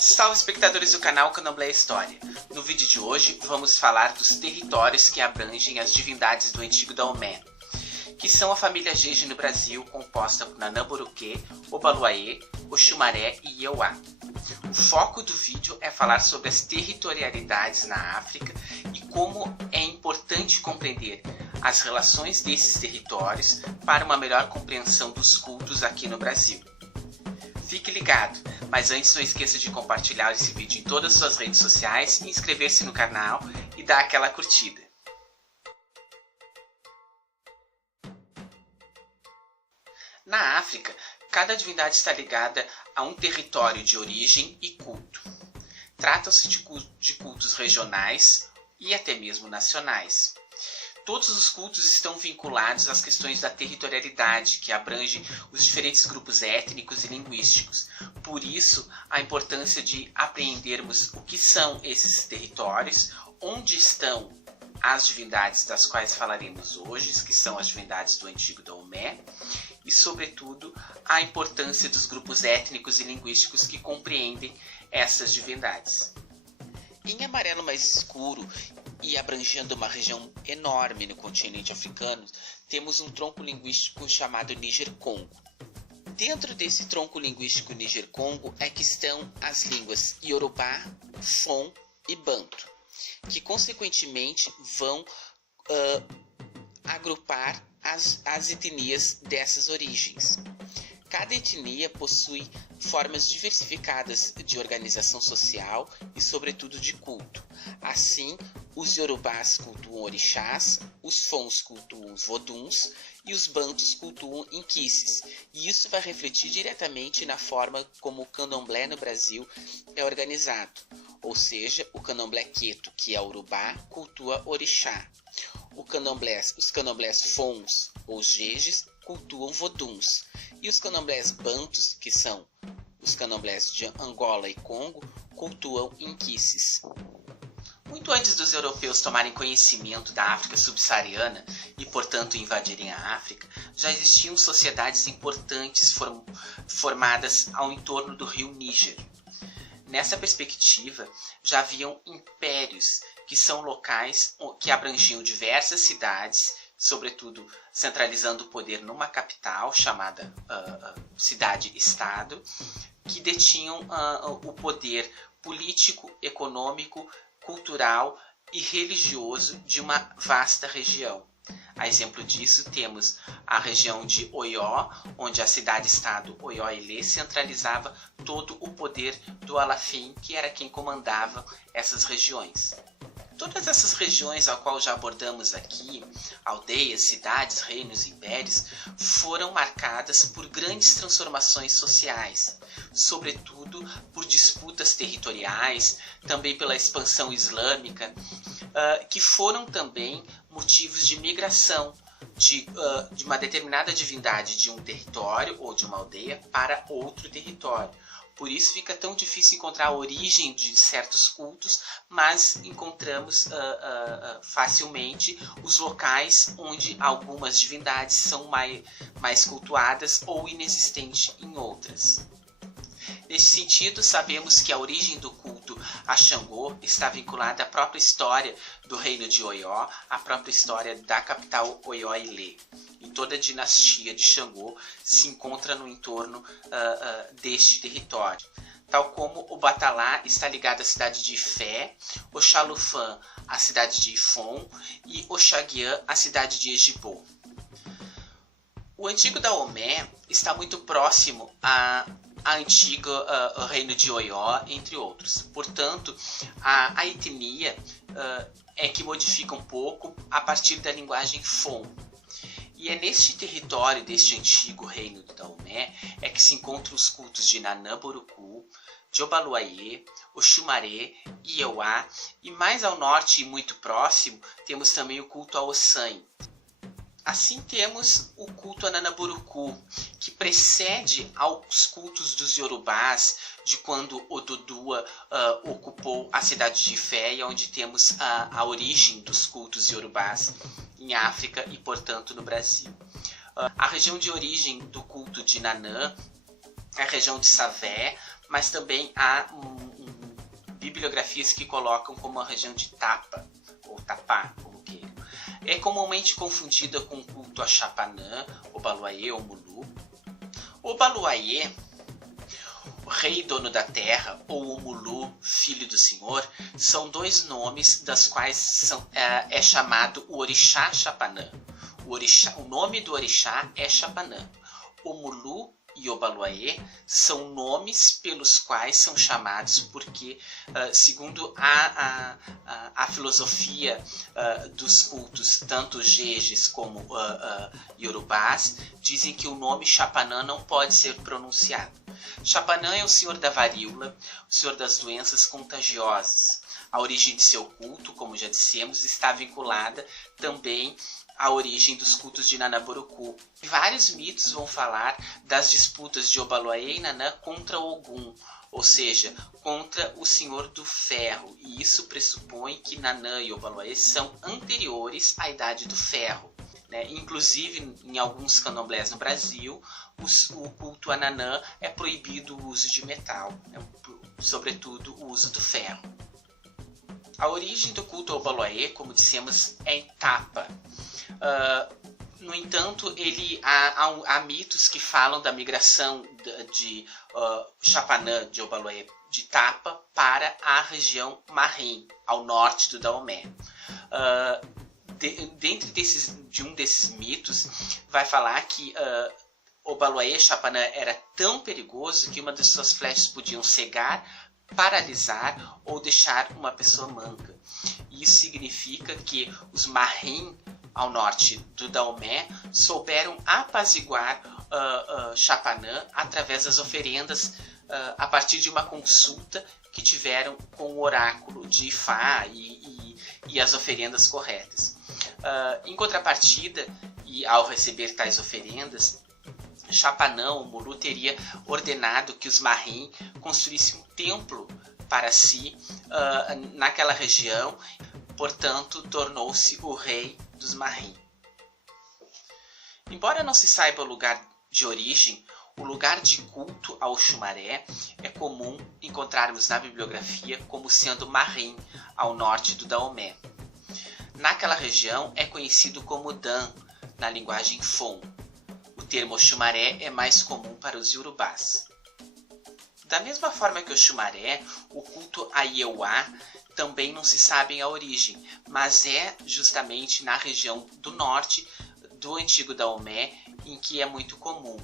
Salve espectadores do canal Candomblé História. No vídeo de hoje vamos falar dos territórios que abrangem as divindades do antigo Daomé, que são a família Jeje no Brasil, composta por Nanã-Boruquê, Obaluayê, Oxumaré e Ieuá. O foco do vídeo é falar sobre as territorialidades na África e como é importante compreender as relações desses territórios para uma melhor compreensão dos cultos aqui no Brasil. Fique ligado, mas antes não esqueça de compartilhar esse vídeo em todas as suas redes sociais, inscrever-se no canal e dar aquela curtida. Na África, cada divindade está ligada a um território de origem e culto. Trata-se de cultos regionais e até mesmo nacionais. Todos os cultos estão vinculados às questões da territorialidade, que abrangem os diferentes grupos étnicos e linguísticos. Por isso, a importância de apreendermos o que são esses territórios, onde estão as divindades das quais falaremos hoje, que são as divindades do antigo Daomé, e, sobretudo, a importância dos grupos étnicos e linguísticos que compreendem essas divindades. Em amarelo mais escuro e abrangendo uma região enorme no continente africano, temos um tronco linguístico chamado Níger-Congo. Dentro desse tronco linguístico Níger-Congo é que estão as línguas Yorubá, Fon e Banto, que consequentemente vão agrupar as etnias dessas origens. Cada etnia possui formas diversificadas de organização social e, sobretudo, de culto. Assim, os Yorubás cultuam orixás, os Fons cultuam os voduns e os Bantus cultuam inquices. E isso vai refletir diretamente na forma como o candomblé no Brasil é organizado. Ou seja, o candomblé queto, que é urubá, cultua orixá. Os candomblés Fons ou Jejes cultuam voduns. E os candomblés bantus, que são os candomblés de Angola e Congo, cultuam inquices. Muito antes dos europeus tomarem conhecimento da África subsaariana e, portanto, invadirem a África, já existiam sociedades importantes formadas ao entorno do rio Níger. Nessa perspectiva, já haviam impérios, que são locais que abrangiam diversas cidades, sobretudo centralizando o poder numa capital chamada cidade-estado, que detinham o poder político, econômico, cultural e religioso de uma vasta região. A exemplo disso, temos a região de Oió, onde a cidade-estado Oió-Ilê centralizava todo o poder do Alafim, que era quem comandava essas regiões. Todas essas regiões, ao qual já abordamos aqui, aldeias, cidades, reinos e impérios, foram marcadas por grandes transformações sociais, sobretudo por disputas territoriais, também pela expansão islâmica, que foram também motivos de migração de uma determinada divindade de um território ou de uma aldeia para outro território. Por isso fica tão difícil encontrar a origem de certos cultos, mas encontramos facilmente os locais onde algumas divindades são mais cultuadas ou inexistentes em outras. Nesse sentido, sabemos que a origem do culto a Xangô está vinculada à própria história do reino de Oió, à própria história da capital Oió-Ilê. E toda a dinastia de Xangô se encontra no entorno deste território. Tal como o Batalá está ligado à cidade de Ifé, o Xalufã à cidade de Ifon e o Xaguiã à cidade de Ejibô. O antigo Daomé está muito próximo a antigo reino de Oió, entre outros. Portanto, a etnia é que modifica um pouco a partir da linguagem Fon. E é neste território deste antigo reino do Daomé é que se encontram os cultos de Nanã-Borucu, de Obaluayê, Oxumaré e Ieuá, e mais ao norte e muito próximo temos também o culto a Ossanhe. Assim temos o culto a Nanã-Borucu, que precede aos cultos dos Yorubás, de quando Odudua ocupou a cidade de Ifé, onde temos a origem dos cultos Yorubás em África e, portanto, no Brasil. A região de origem do culto de Nanã é a região de Savé, mas também há bibliografias que colocam como a região de Tapa, ou Tapá, como queiram. É comumente confundida com o culto a Chapanã, Obaluayê ou Mulu. Obaluayê, o rei dono da terra, ou o Mulu, filho do senhor, são dois nomes das quais é chamado o orixá Chapanã. O nome do orixá é Chapanã. O Mulu e Obaluayê são nomes pelos quais são chamados porque, segundo a filosofia dos cultos, tanto jejes como iorubás, dizem que o nome Chapanã não pode ser pronunciado. Chapanã é o senhor da varíola, o senhor das doenças contagiosas. A origem de seu culto, como já dissemos, está vinculada também a origem dos cultos de Nanaburucu. Vários mitos vão falar das disputas de Obaluayê e Nanã contra Ogum, ou seja, contra o Senhor do Ferro. E isso pressupõe que Nanã e Obaluayê são anteriores à Idade do Ferro. Inclusive, em alguns candomblés no Brasil, o culto a Nanã é proibido o uso de metal, sobretudo o uso do ferro. A origem do culto ao Obaluayê, como dissemos, é em Tapa. No entanto, há mitos que falam da migração de Chapanã, de Obaluayê, de Tapa para a região Marrim, ao norte do Daomé. Dentro de um desses mitos, vai falar que Obaluayê Chapanã era tão perigoso que uma das suas flechas podiam cegar, paralisar ou deixar uma pessoa manca. Isso significa que os Marrim, ao norte do Daomé, souberam apaziguar Chapanã através das oferendas a partir de uma consulta que tiveram com o oráculo de Ifá e as oferendas corretas. Em contrapartida, e ao receber tais oferendas, Chapanã, o Mulu, teria ordenado que os Marrim construíssem um templo para si naquela região, portanto, tornou-se o rei dos Marrim. Embora não se saiba o lugar de origem, o lugar de culto ao Xumaré é comum encontrarmos na bibliografia como sendo Marrim, ao norte do Daomé. Naquela região é conhecido como Dan, na linguagem Fon. O termo Xumaré é mais comum para os iorubás. Da mesma forma que o Xumaré, o culto a Ieuá também não se sabe a origem, mas é justamente na região do norte do antigo Daomé em que é muito comum.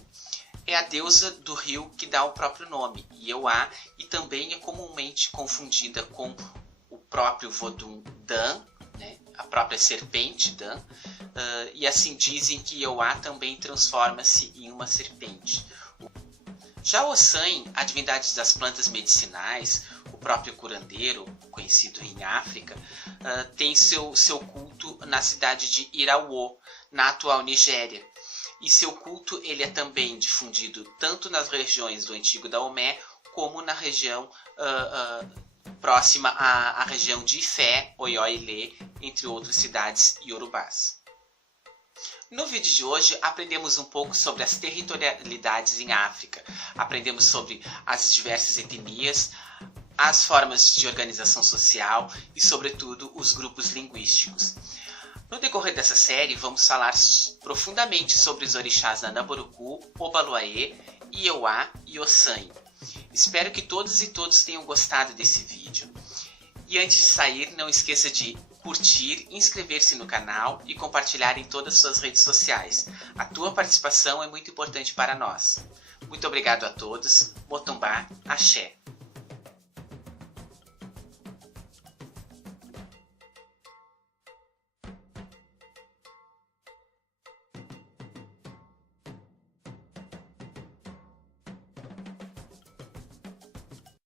É a deusa do rio que dá o próprio nome, Ieuá, e também é comumente confundida com o próprio Vodun Dan, a própria serpente Dan, e assim dizem que Ieuá também transforma-se em uma serpente. Já Ossan, a divindade das plantas medicinais, o próprio curandeiro, conhecido em África, tem seu culto na cidade de Irawo, na atual Nigéria. E seu culto ele é também difundido tanto nas regiões do antigo Daomé, como na região próxima à região de Ifé, Oió e Lê, entre outras cidades iorubás. No vídeo de hoje aprendemos um pouco sobre as territorialidades em África, aprendemos sobre as diversas etnias, as formas de organização social e, sobretudo, os grupos linguísticos. No decorrer dessa série vamos falar profundamente sobre os orixás Nanaburucu, Obaluayê, Ieuá e Ossan. Espero que todos e todos tenham gostado desse vídeo. E antes de sair, não esqueça de curtir, inscrever-se no canal e compartilhar em todas as suas redes sociais. A tua participação é muito importante para nós. Muito obrigado a todos. Motumbá, Axé.